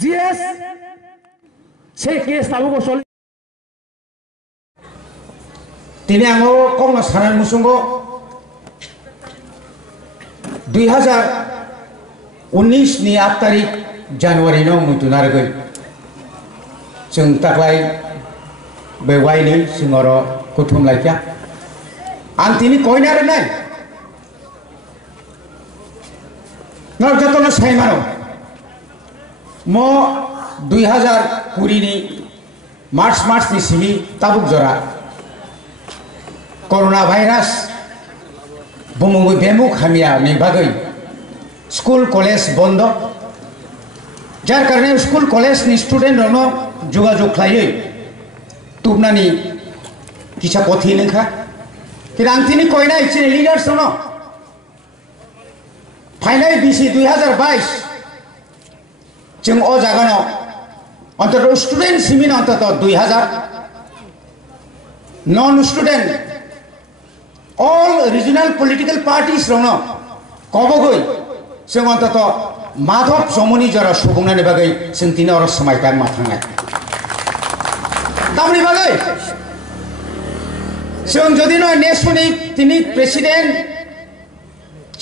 GS সেই case তাবো বসল তিনি আঙো কংনা সানান মুসুंगो 2019 नि 8 तारिख जानुवारि नो मुतुनारगै जों ताक्लाय बेवाइनि सिंगरो कुथुम लाइका आं तिनि कयनार नाय नर जतन साइमानो मो 2020 नि मार्च नि सिमी ताबुक जरा कोरोना भाइरास बुमुगु बेमु खामिया नि बागै स्कूल कॉलेज बंद जार कारणे स्कूल कॉलेज नि स्टूडेंट रनो जुगाजुग खालायै तुबनानि किसा कथि नोंखा किरांतिनि कयना इसे लीडर्स रनो फाइनाल बीसी 2022 जों ओ जागानो अंतत स्टूडेंट सिमिन अंतत 2000 non student all regional political parties रनो कबगै जों अंतत माधव समनि जरा सुबुंनानि बागै जों तिनि अर समायका माथांनाय तामनि बागै जों जदि न नेसनि तिनि प्रेसिडेंट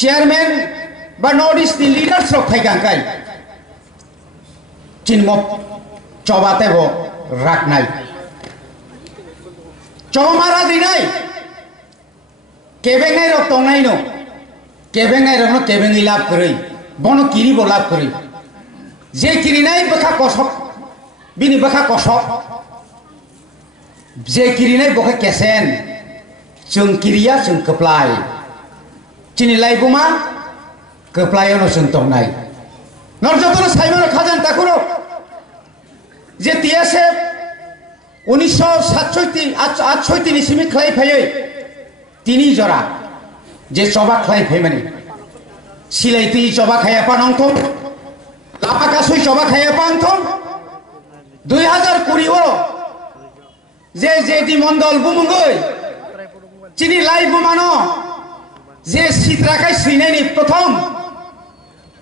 चेयरमैन बा नॉर्थ ईस्ट लीडर्स रख फाइगांकाय चिन्म चबातेबो राखनाय चमारा दिनाय केबेंनाय रक तंनाय नो केबेंनाय रक न केबेंगि लाभ करै बनो किरि बो लाभ करै जे किरिनाय बखा कसक बिनि बखा कसक जे किरिनाय बखा केसेन जों किरिया जों कप्लाय चिनि लाइबुमा कप्लायनो जों तंनाय नरजतन साइमन खाजान ताकुरो जे टीएसएफ 1967 नि सिमि खलाय फायै तिनी जरा जे चबा खलाय फैमानि सिलाइति चबा खाया पानंथम लापा कासुई चबा खाया पानथम 2020 जे जेडी मंडल बुमुंगै चिनि लाई बुमानो जे सित्राखाय सिनायनि प्रथम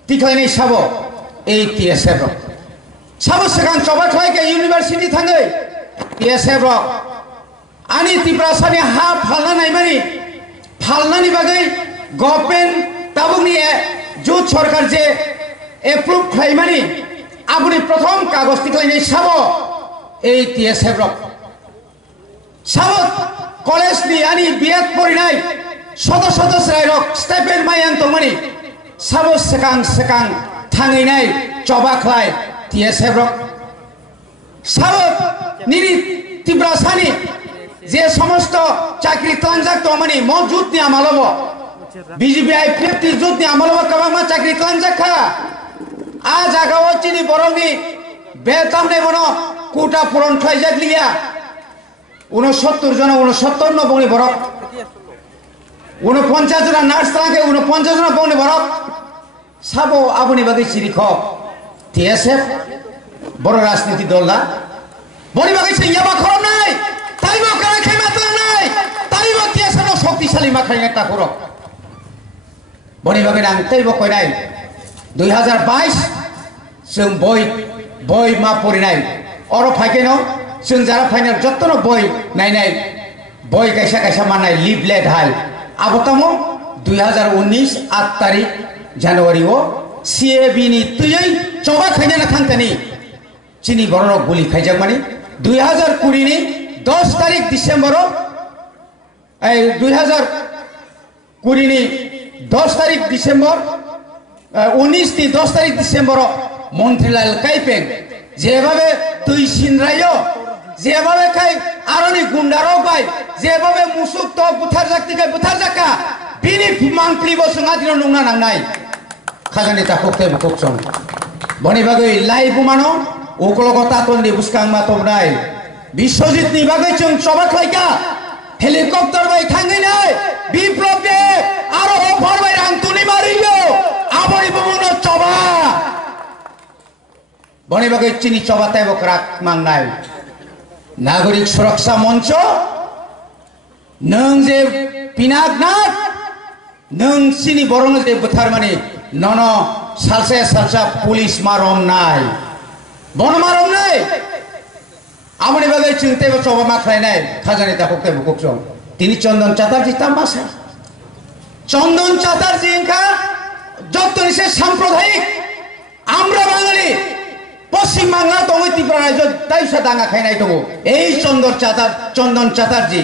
तिखायनि साबो ए टीएसएफ साबो सिगां चबा खलायके इउनिभार्सिटी थाङै टीएसएफ आनी तिप्रासानि हा फालना नायमानि फालनानि बागै गभर्नमेंट ताबुनि जुट सरकार जे एप्रुव खालायमानि आबुनि प्रथम कागज तिखायनि साबो ए टीएसएफ साबो कलेज नि आनी बिएड परिनाय सदस्य रायरक स्टाइपेन्ड मायान तंमानि साबो सेकां थाङैनाय चबा खलाय टीएसएफ साबो निरि तिब्रासानि जे समस्त चाकरी तलांजाक तंमानि मौजूद नि आमालब बीजेपी आईपीएफ ति जुट नि आमालब कबांमा चाकरी तलांजाक खा आ जागाव चिनि बरंनि बेतन ने बनो कोटा पूरण खायजाक लिया 69 जन 69 न बंनि बरक 49 जन नार्स ताके 49 जन बंनि बरक साबो आबुनि बागै सिरिख टीएसएफ बर राजनीति दलदा बनि बागै सियाबा खरम नाय ताइबो कारा खेमा तंनाय ताइबो टीएसएफ शक्तिशाली माखायना ताखुर बनि बागै आं ताइबो कयनाय 2022 जों बय मा परिनाय अर फाइकेनो जों जारा फाइनाल जत्तन बय नायनाय बय कैसा मानाय लिफलेट हाल आबतामो 2019 8 तारिख जानुवारि ओ सीएबी नि तुयै चबा खायना थांतनि चिनि बरनो गुलि खायजाक मानि 2020 नि 10 तारिख डिसेम्बर 2020 नि 10 तारिख डिसेम्बर 19 नि 10 तारिख डिसेम्बर मन्त्रीलाल काइपें जेभाबे तुई सिनरायो जेभाबे खाय आरनि गुन्डारक बाय जेभाबे मुसुक तो बुथार जाक्तिके बुथार जाका बिनि मांख्लि बसुङा दिन नंना नांनाय खाजानि ताखोक्ते बुकसं बनि बागै लाई बुमानो उकलगता तन्नि बुसकां मातबनाय बिश्वजित नि बागै जों चबा खायका हेलिकप्टर बाय थांगैनाय बिप्लब दे आरो अफर बाय रां तुनि मारियो आबरि बुमुनो चबा बनि बागै चिनि चबा ताइबो क्राक मांनाय नागरिक सुरक्षा मंच नों जे पिनाकनाथ नों सिनि बरनो जे बुथार मानि नन सालसा पुलिस मारम नाय বনমারম নাই আমনি বাগে চিনতে সবা মাখায় নাই খাজানি তা হকতে বুকুক তিনি চন্দন চ্যাটার্জি তামাশা চন্দন চ্যাটার্জি ইনকা যত নিছে সাম্প্রদায়িক আমরা বাঙালি পশ্চিম বাংলা তো ত্রিপুরা রাজ্য তাইসা দাঙ্গা খাই নাই তো এই চন্দন চ্যাটার্জি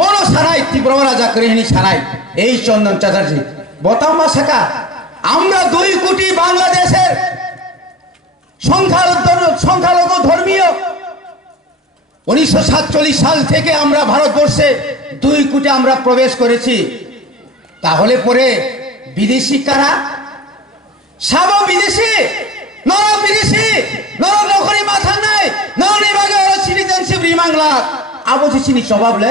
বড় সারাই ত্রিপুরা রাজা গৃহিণী সারাই এই চন্দন চ্যাটার্জি বতাও মা শাখা আমরা 2 কোটি বাংলাদেশের সংখ্যালঘু ধর্মীয় 1947 সাল থেকে আমরা ভারতবর্ষে 2 কোটি আমরা প্রবেশ করেছি তাহলে পরে বিদেশি কারা সব বিদেশি নর নকরি মাথা নাই ননি বাগে সিটিজেনশিপ রিমাংলা আবজি চিনি স্বভাবলে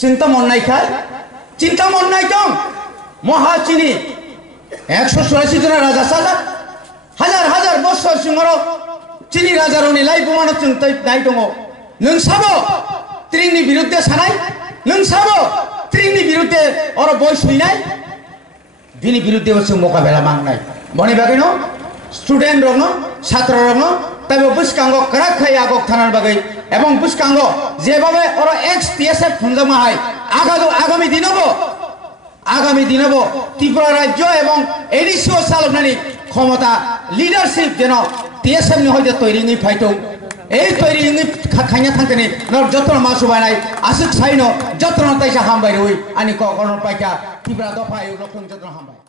চিন্তা মন নাই খায় চিন্তা মন নাই কম মহা চিনি 184 জন রাজা সাজা হাজার হাজার বছর সিংহর চিনি রাজার উনি লাই বুমানো চিন্তাই নাই দङ नों साबो त्रिंनि बिरुद्धे सानाय नों साबो त्रिंनि बिरुद्धे और बय सुइनाय बिनि बिरुद्धे जों मोकाबेला मांगनाय बनि बागैनो स्टुडेन्ट रङ छात्र रङ तबे बुसकांगो कराखाय आगक थानार बागै এবং বুসকাंगो যেভাবে और एक्स টিএসএফ खुंजामा हाय आगामी दिनबो त्रिपुरा राज्य এবং एडिसिओ सालनानि क्षमता लिडारशिप जेन টিএসএফ नि हयते तैरिङै फाइतो এই তৈরি খাইনা থাকতে যত্ন মাসু বানাই আসুক সাইনো যত্ন তাইসা হামবাই রই আনি কখন পাইকা ত্রিপুরা দফা লক্ষণ যত্ন হামবাই